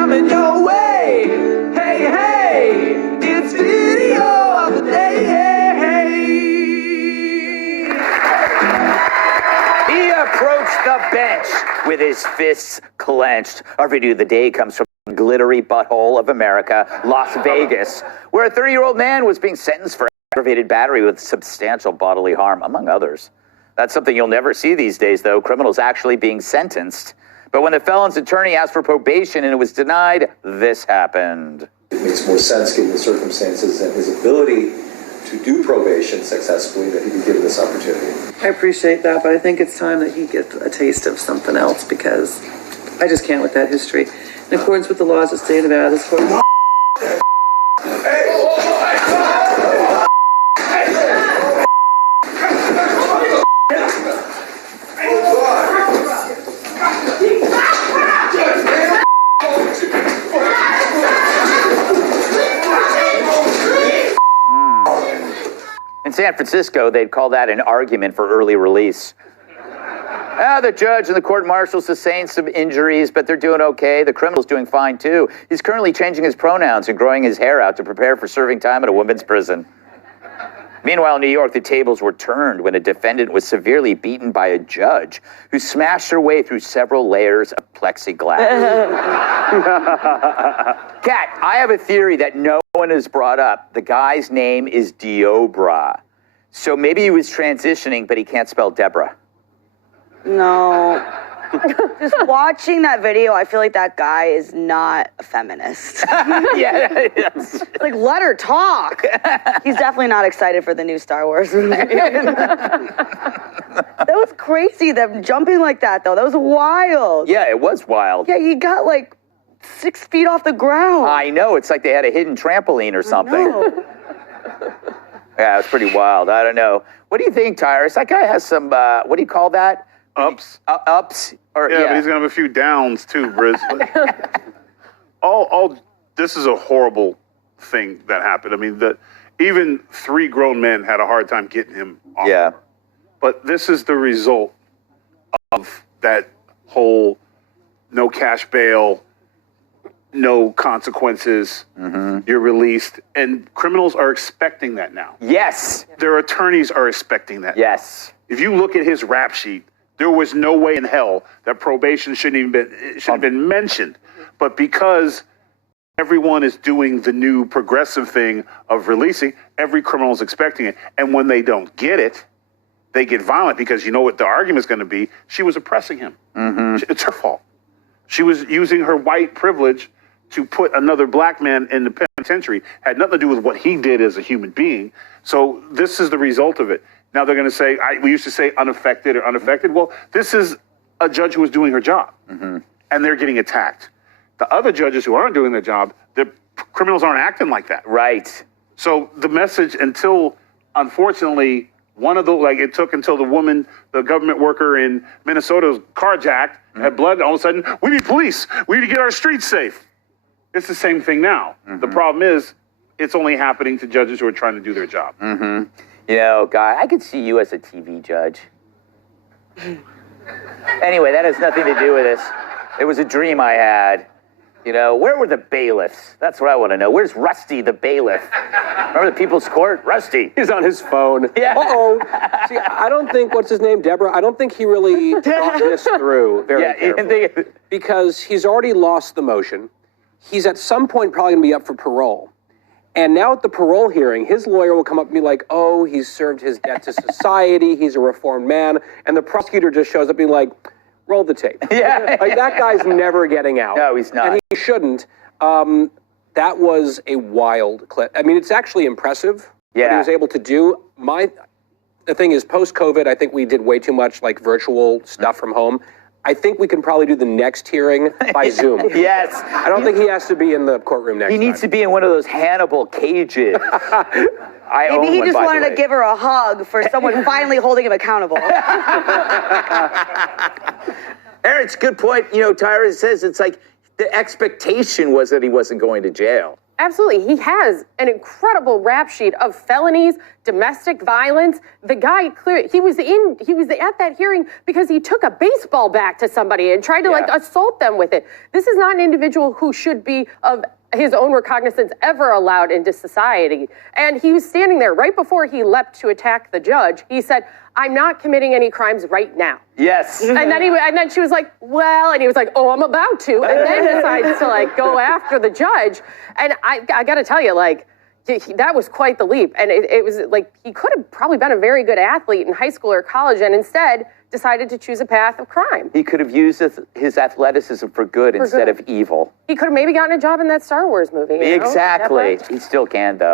coming your way. Hey, hey, it's video of the day. He approached the bench with his fists clenched. Our video of the day comes from the glittery butthole of America, Las Vegas, where a 30-year-old man was being sentenced for aggravated battery with substantial bodily harm, among others. That's something you'll never see these days, though, criminals actually being sentenced. But when the felon's attorney asked for probation and it was denied, this happened. It makes more sense given the circumstances and his ability to do probation successfully that he be given this opportunity. I appreciate that, but I think it's time that he gets a taste of something else because I just can't with that history. In accordance with the laws of the state of Nevada, this court... In San Francisco, they'd call that an argument for early release. The judge and the court marshal sustained some injuries, but they're doing okay. The criminal's doing fine, too. He's currently changing his pronouns and growing his hair out to prepare for serving time at a women's prison. Meanwhile, in New York, the tables were turned when a defendant was severely beaten by a judge who smashed her way through several layers of plexiglass. Kat, I have a theory that no one has brought up. The guy's name is Diobra. So maybe he was transitioning, but he can't spell Deborah. No. Just watching that video, I feel like that guy is not a feminist. Yeah, yes. Like, let her talk. He's definitely not excited for the new Star Wars movie. That was crazy, them jumping like that, though. That was wild. Yeah, it was wild. Yeah, you got like 6 feet off the ground. I know. It's like they had a hidden trampoline or something. Yeah, it's pretty wild. I don't know. What do you think, Tyrus? That guy has some, what do you call that? Ups. Ups? Or, Yeah, but he's gonna have a few downs too, Briz. This is a horrible thing that happened. I mean, even 3 grown men had a hard time getting him off. Yeah. But this is the result of that whole no cash bail, no consequences, you're released. And criminals are expecting that now. Yes. Their attorneys are expecting that. Yes. If you look at his rap sheet, there was no way in hell that probation should have been mentioned. But because everyone is doing the new progressive thing of releasing, every criminal is expecting it. And when they don't get it, they get violent because you know what the argument is going to be? She was oppressing him. It's her fault. She was using her white privilege to put another black man in the penitentiary. Had nothing to do with what he did as a human being. So this is the result of it. Now they're going to say, we used to say unaffected or unaffected. Well, this is a judge who was doing her job, and they're getting attacked. The other judges who aren't doing their job, the criminals aren't acting like that. Right. So the message until, unfortunately, it took until the woman, the government worker in Minnesota was carjacked, had blood, all of a sudden, we need police. We need to get our streets safe. It's the same thing now. The problem is, it's only happening to judges who are trying to do their job. You know, Guy, I could see you as a TV judge. Anyway, that has nothing to do with this. It was a dream I had. You know, where were the bailiffs? That's what I want to know. Where's Rusty, the bailiff? Remember the People's Court? Rusty. He's on his phone. Yeah. Uh-oh. See, I don't think, what's his name, Deborah? I don't think he really thought this through very carefully. Because he's already lost the motion. He's at some point probably going to be up for parole. And now at the parole hearing, his lawyer will come up and be like, oh, he's served his debt to society, he's a reformed man. And the prosecutor just shows up being like, roll the tape. Yeah. Like, that guy's never getting out. No, he's not. And he shouldn't. That was a wild clip. I mean, it's actually impressive what he was able to do. The thing is, post-COVID, I think we did way too much like virtual stuff from home. I think we can probably do the next hearing by Zoom. Yes. I don't think he has to be in the courtroom next time. He needs to be in one of those Hannibal cages. Maybe he just wanted to give her a hug for someone finally holding him accountable. Eric's good point. You know, Tyra says it's like the expectation was that he wasn't going to jail. Absolutely. He has an incredible rap sheet of felonies, domestic violence. The guy he was at that hearing because he took a baseball bat to somebody and tried to like assault them with it. This is not an individual who should be of his own recognizance ever allowed into society. And he was standing there right before he leapt to attack the judge. He said, "I'm not committing any crimes right now." Yes. And then she was like, "Well," and he was like, "Oh, I'm about to," and then decides to like go after the judge. And I got to tell you, like, that was quite the leap. And it was like he could have probably been a very good athlete in high school or college, and instead decided to choose a path of crime. He could have used his athleticism for good instead of evil. He could have maybe gotten a job in that Star Wars movie. Exactly. He still can, though.